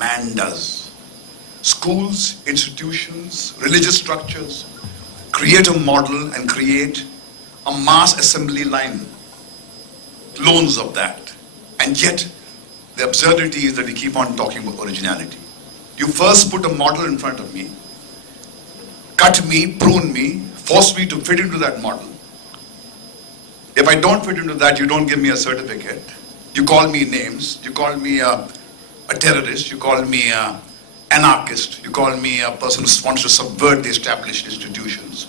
man does. Schools, institutions, religious structures create a model and create a mass assembly line, clones of that. And yet, the absurdity is that we keep on talking about originality. You first put a model in front of me, cut me, prune me, force me to fit into that model. If I don't fit into that, you don't give me a certificate. You call me names. You call me a terrorist. You call me an anarchist. You call me a person who wants to subvert the established institutions.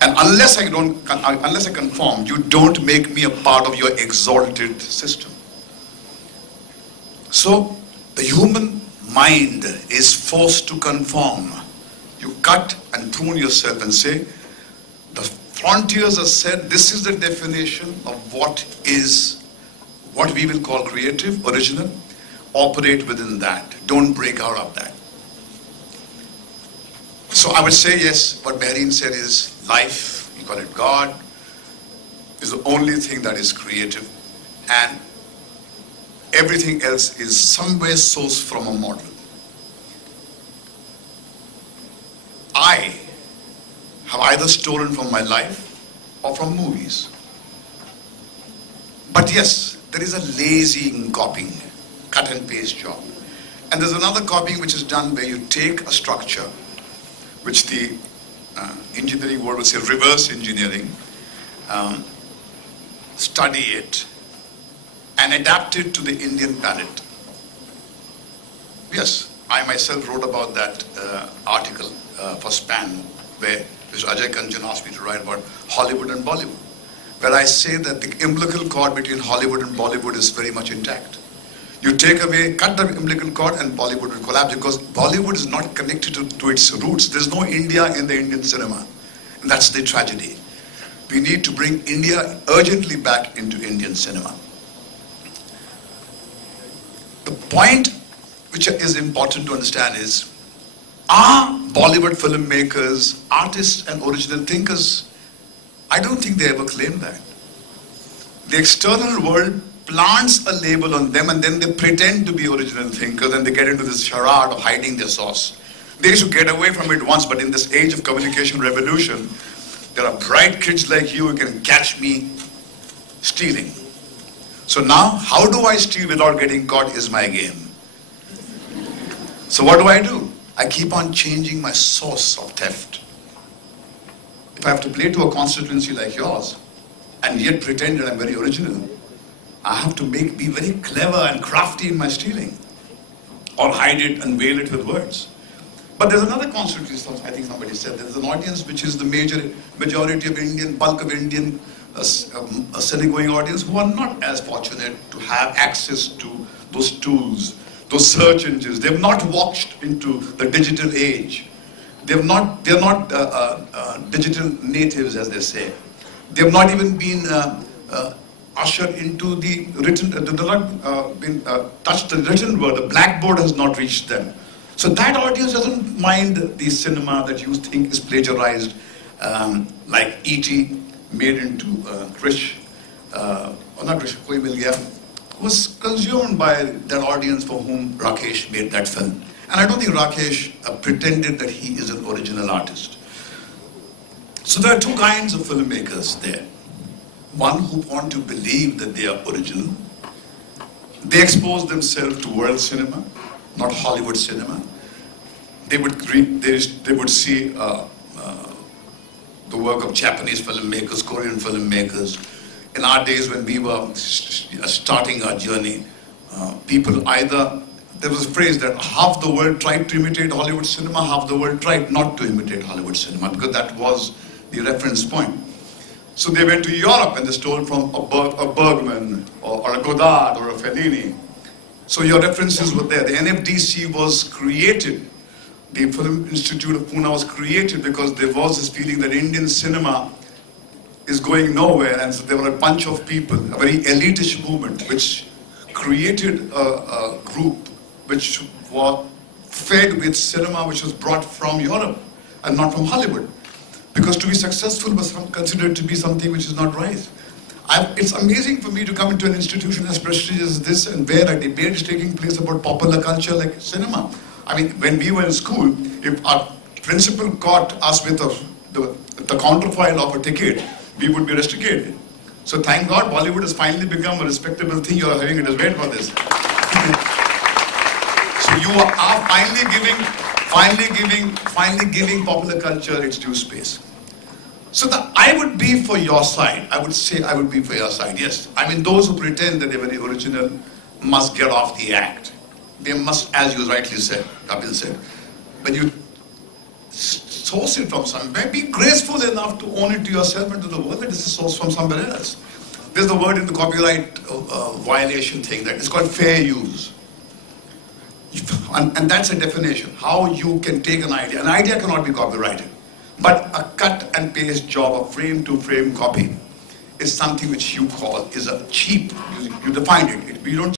And unless I conform, you don't make me a part of your exalted system. So the human mind is forced to conform. You cut and prune yourself and say, the frontiers are set, this is the definition of what we will call creative, original. Operate within that. Don't break out of that. So I would say yes, what Bahrain said is life, you call it God, is the only thing that is creative, and everything else is somewhere sourced from a model. I have either stolen from my life or from movies. But yes, there is a lazy copying, cut and paste job. And there's another copying which is done where you take a structure, which the engineering world would say reverse engineering, study it, and adapt it to the Indian palate. Yes, I myself wrote about that article for Span, where Mr. Ajay Kanchan asked me to write about Hollywood and Bollywood, where I say that the umbilical cord between Hollywood and Bollywood is very much intact. You take away, cut the umbilical cord and Bollywood will collapse, because Bollywood is not connected to its roots. There's no India in the Indian cinema. And that's the tragedy. We need to bring India urgently back into Indian cinema. The point which is important to understand is, are Bollywood filmmakers, artists and original thinkers? I don't think they ever claim that. The external world plants a label on them and then they pretend to be original thinkers and they get into this charade of hiding their sauce. They used to get away from it once, but in this age of communication revolution, there are bright kids like you who can catch me stealing. So now, how do I steal without getting caught is my game. So what do? I keep on changing my source of theft. If I have to play to a constituency like yours and yet pretend that I'm very original, I have to be very clever and crafty in my stealing, or hide it and veil it with words. But there's another constituency, I think somebody said, there's an audience which is the majority of Indian, bulk of Indian cinema-going audience who are not as fortunate to have access to those tools, those search engines. They've not walked into the digital age. They're not digital natives, as they say. They've not even been ushered into the written, they've not been touched the written word. The blackboard has not reached them. So that audience doesn't mind the cinema that you think is plagiarized, like E.T. made into Krish, or not Krish, Koi Mil Gaya, was consumed by that audience for whom Rakesh made that film. And I don't think Rakesh pretended that he is an original artist. So there are two kinds of filmmakers there. One who want to believe that they are original. They expose themselves to world cinema, not Hollywood cinema. They would see the work of Japanese filmmakers, Korean filmmakers. In our days when we were starting our journey, people either, there was a phrase that half the world tried to imitate Hollywood cinema, half the world tried not to imitate Hollywood cinema, because that was the reference point. So they went to Europe and they stole from a Bergman or a Godard or a Fellini. So your references were there. The NFDC was created. The Film Institute of Pune was created because there was this feeling that Indian cinema is going nowhere, and so there were a bunch of people, a very elitish movement, which created a group which was fed with cinema which was brought from Europe and not from Hollywood. Because to be successful was considered to be something which is not right. It's amazing for me to come into an institution as prestigious as this and where a debate is taking place about popular culture like cinema. I mean, when we were in school, if our principal caught us with the counterfile of a ticket, we would be rusticated. So thank God Bollywood has finally become a respectable thing. You are having a debate for this. So you are finally giving popular culture its due space. So I would be for your side. I would say I would be for your side, yes. I mean, those who pretend that they're very original must get off the act. They must, as you rightly said, Kapil said, when you source it from somewhere, be graceful enough to own it to yourself and to the world that this is sourced from somewhere else. There's the word in the copyright violation thing that is called fair use. And that's a definition. How you can take an idea. An idea cannot be copyrighted. But a cut and paste job, a frame to frame copy, is something which you call is a cheap. You defined it. We don't